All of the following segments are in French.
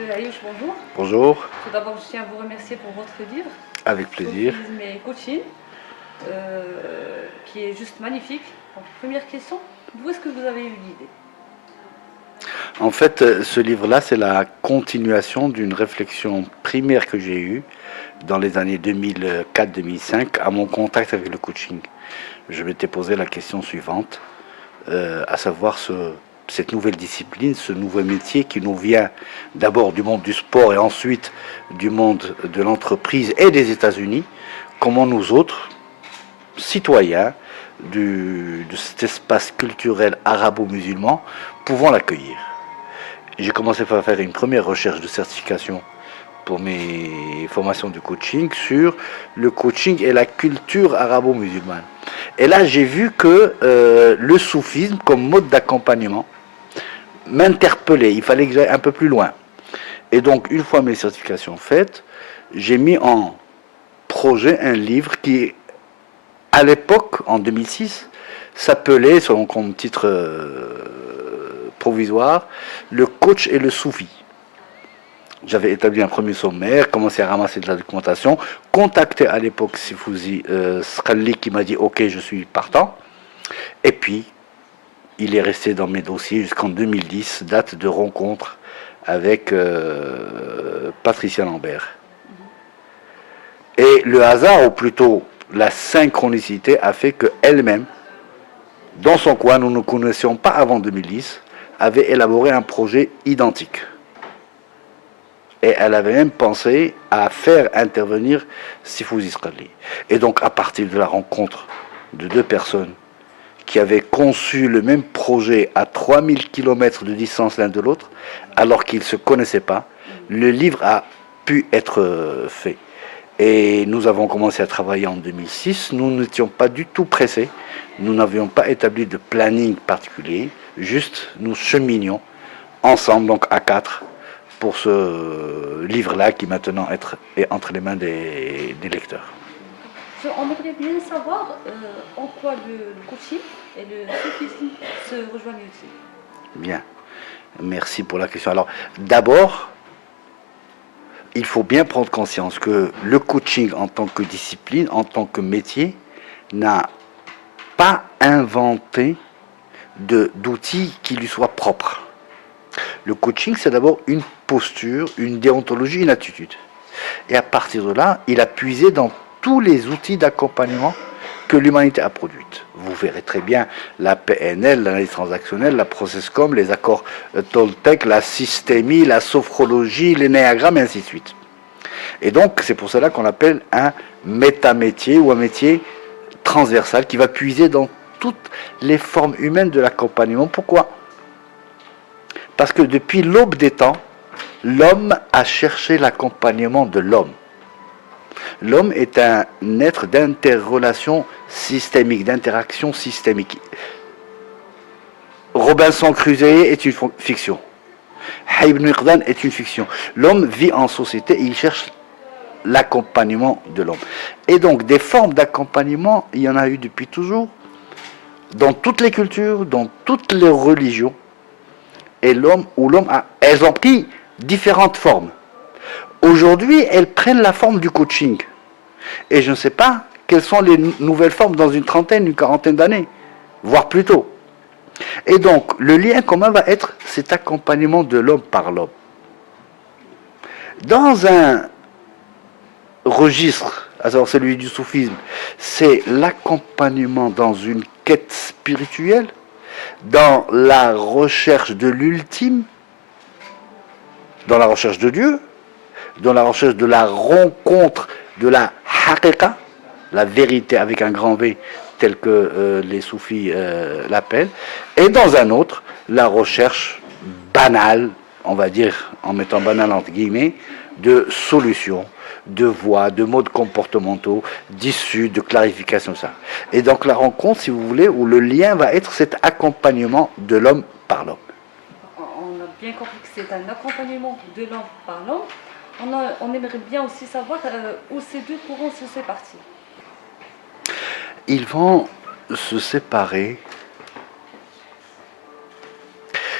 Monsieur Aïouch, bonjour. Bonjour. Tout d'abord, je tiens à vous remercier pour votre livre, Avec plaisir. Soufisme et coaching, qui est juste magnifique. Donc, première question, d'où est-ce que vous avez eu l'idée? En fait, ce livre-là, c'est la continuation d'une réflexion primaire que j'ai eue dans les années 2004-2005 à mon contact avec le coaching. Je m'étais posé la question suivante, à savoir cette nouvelle discipline, ce nouveau métier qui nous vient d'abord du monde du sport et ensuite du monde de l'entreprise et des États-Unis, comment nous autres, citoyens de cet espace culturel arabo-musulman, pouvons l'accueillir. J'ai commencé par faire une première recherche de certification pour mes formations de coaching sur le coaching et la culture arabo-musulmane. Et là, j'ai vu que le soufisme comme mode d'accompagnement m'interpellait. Il fallait que j'aille un peu plus loin. Et donc, une fois mes certifications faites, j'ai mis en projet un livre qui, à l'époque, en 2006, s'appelait, selon comme titre provisoire, Le coach et le soufi. J'avais établi un premier sommaire, commencé à ramasser de la documentation, contacté à l'époque Sifouzi Skalli qui m'a dit ok, je suis partant. Et puis, il est resté dans mes dossiers jusqu'en 2010, date de rencontre avec Patricia Lambert. Et le hasard, ou plutôt la synchronicité, a fait qu'elle-même, dans son coin, nous ne nous connaissions pas avant 2010, avait élaboré un projet identique. Et elle avait même pensé à faire intervenir Sifouzi Skalli. Et donc, à partir de la rencontre de deux personnes qui avaient conçu le même projet à 3000 km de distance l'un de l'autre, alors qu'ils ne se connaissaient pas, le livre a pu être fait. Et nous avons commencé à travailler en 2006. Nous n'étions pas du tout pressés. Nous n'avions pas établi de planning particulier. Juste, nous cheminions ensemble, donc à quatre, pour ce livre-là qui maintenant est entre les mains des lecteurs. On aimerait bien savoir en quoi le coaching et le soufisme se rejoignent-ils. Bien, merci pour la question. Alors, d'abord, il faut bien prendre conscience que le coaching en tant que discipline, en tant que métier, n'a pas inventé d'outils qui lui soient propres. Le coaching, c'est d'abord une posture, une déontologie, une attitude. Et à partir de là, il a puisé dans tous les outils d'accompagnement que l'humanité a produites. Vous verrez très bien la PNL, l'analyse transactionnelle, la ProcessCom, les accords Toltec, la systémie, la sophrologie, l'énéagramme, et ainsi de suite. Et donc, c'est pour cela qu'on appelle un métamétier ou un métier transversal qui va puiser dans toutes les formes humaines de l'accompagnement. Pourquoi ? Parce que depuis l'aube des temps, l'homme a cherché l'accompagnement de l'homme. L'homme est un être d'interrelation systémique, d'interaction systémique. Robinson Crusoe est une fiction. Ibn Iqdan est une fiction. L'homme vit en société et il cherche l'accompagnement de l'homme. Et donc, des formes d'accompagnement, il y en a eu depuis toujours, dans toutes les cultures, dans toutes les religions. Et elles ont pris différentes formes. Aujourd'hui, elles prennent la forme du coaching. Et je ne sais pas quelles sont les nouvelles formes dans une trentaine, une quarantaine d'années, voire plus tôt. Et donc, le lien commun va être cet accompagnement de l'homme par l'homme. Dans un registre, à savoir celui du soufisme, c'est l'accompagnement dans une quête spirituelle, dans la recherche de l'ultime, dans la recherche de Dieu, dans la recherche de la rencontre de la haqiqa, la vérité avec un grand V, tel que les soufis l'appellent, et dans un autre, la recherche banale, on va dire, en mettant banal entre guillemets, de solutions, de voies, de modes comportementaux, d'issues, de clarification, ça. Et donc la rencontre, si vous voulez, où le lien va être cet accompagnement de l'homme par l'homme. On a bien compris que c'est un accompagnement de l'homme par l'homme. On aimerait bien aussi savoir où ces deux courants se séparent. Ils vont se séparer,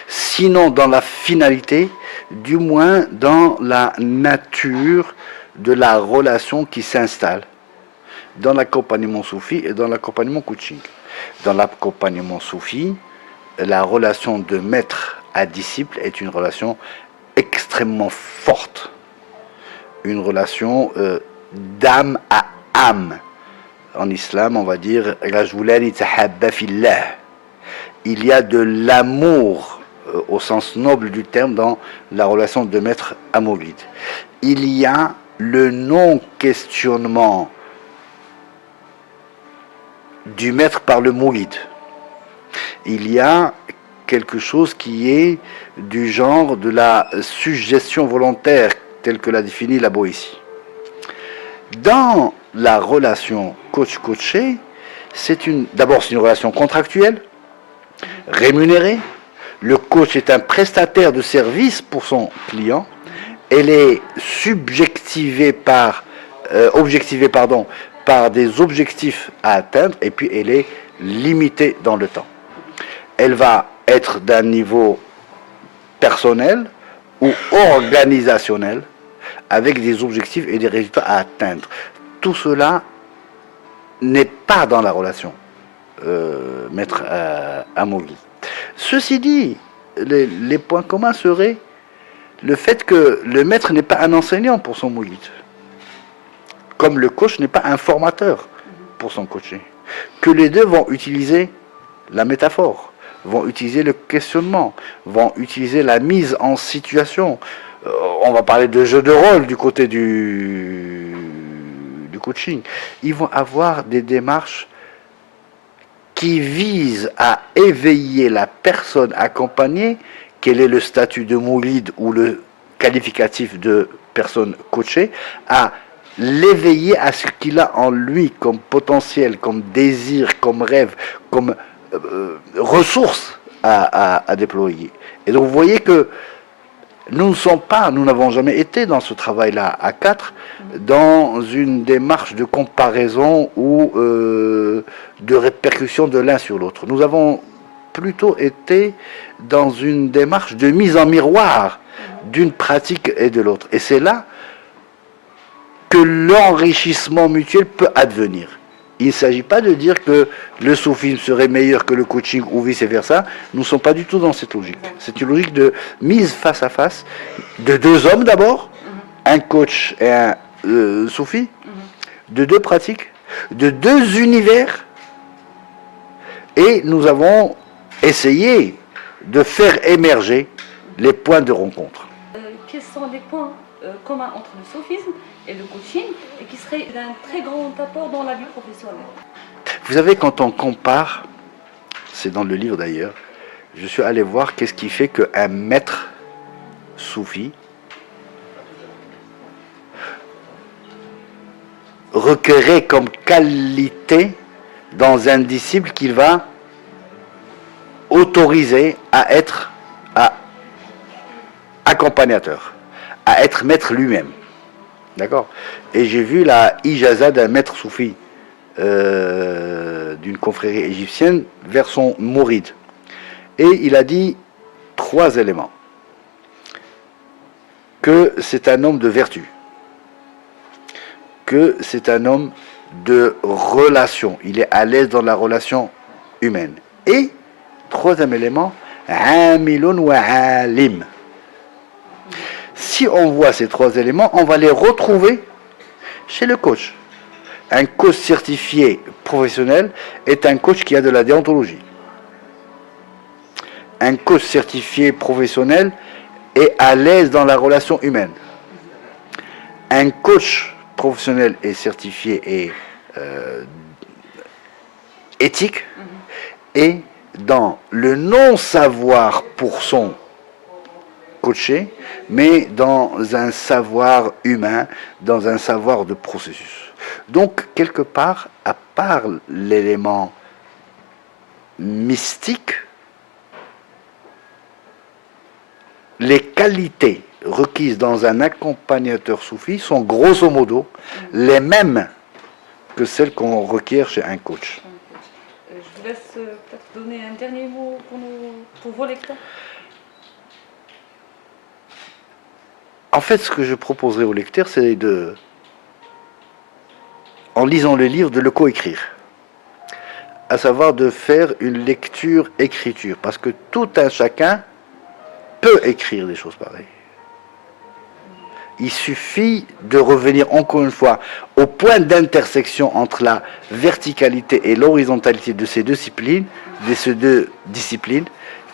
sinon dans la finalité, du moins dans la nature de la relation qui s'installe dans l'accompagnement soufi et dans l'accompagnement coaching. Dans l'accompagnement soufi, la relation de maître à disciple est une relation extrêmement forte, une relation d'âme à âme. En islam, on va dire il y a de l'amour au sens noble du terme dans la relation de maître à mouride. Il y a le non-questionnement du maître par le mouride. Il y a quelque chose qui est du genre de la suggestion volontaire telle que l'a définie la Boétie. Dans la relation coach-coaché, d'abord c'est une relation contractuelle, rémunérée. Le coach est un prestataire de service pour son client. Elle est objectivée par des objectifs à atteindre et puis elle est limitée dans le temps. Elle va être d'un niveau personnel ou organisationnel avec des objectifs et des résultats à atteindre. Tout cela n'est pas dans la relation maître à mouride. Ceci dit, les points communs seraient le fait que le maître n'est pas un enseignant pour son mouride, comme le coach n'est pas un formateur pour son coaché, que les deux vont utiliser la métaphore, vont utiliser le questionnement, vont utiliser la mise en situation. On va parler de jeu de rôle du côté du coaching. Ils vont avoir des démarches qui visent à éveiller la personne accompagnée, quel est le statut de mouride ou le qualificatif de personne coachée, à l'éveiller à ce qu'il a en lui comme potentiel, comme désir, comme rêve, comme ressources à déployer. Et donc vous voyez que nous n'avons jamais été dans ce travail-là à quatre, dans une démarche de comparaison ou de répercussion de l'un sur l'autre. Nous avons plutôt été dans une démarche de mise en miroir d'une pratique et de l'autre. Et c'est là que l'enrichissement mutuel peut advenir. Il ne s'agit pas de dire que le soufisme serait meilleur que le coaching ou vice-versa. Nous ne sommes pas du tout dans cette logique. C'est une logique de mise face à face de deux hommes d'abord, un coach et un soufi, de deux pratiques, de deux univers. Et nous avons essayé de faire émerger les points de rencontre. Quels sont les points communs entre le soufisme et le coaching et qui seraient d'un très grand apport dans la vie professionnelle? Vous savez, quand on compare, c'est dans le livre d'ailleurs, je suis allé voir qu'est-ce qui fait qu'un maître soufi requérait comme qualité dans un disciple qu'il va autoriser à être accompagnateur, à être maître lui-même. D'accord? Et j'ai vu la ijaza d'un maître soufi d'une confrérie égyptienne vers son mouride. Et il a dit 3 éléments. Que c'est un homme de vertu, que c'est un homme de relation, il est à l'aise dans la relation humaine. Et 3e élément, amilun wa alim. Si on voit ces 3 éléments, on va les retrouver chez le coach. Un coach certifié professionnel est un coach qui a de la déontologie. Un coach certifié professionnel est à l'aise dans la relation humaine. Un coach professionnel et certifié et éthique est dans le non-savoir pour son coaché, mais dans un savoir humain, dans un savoir de processus. Donc, quelque part, à part l'élément mystique, les qualités requises dans un accompagnateur soufi sont grosso modo les mêmes que celles qu'on requiert chez un coach. Je vous laisse peut-être donner un dernier mot pour vos lecteurs. En fait, ce que je proposerais au lecteur, c'est de, en lisant le livre, de le coécrire. À savoir de faire une lecture-écriture. Parce que tout un chacun peut écrire des choses pareilles. Il suffit de revenir encore une fois au point d'intersection entre la verticalité et l'horizontalité de ces deux disciplines,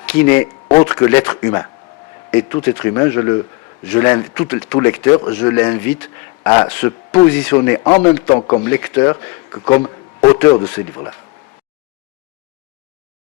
qui n'est autre que l'être humain. Et tout être humain, tout lecteur, je l'invite à se positionner en même temps comme lecteur que comme auteur de ce livre-là.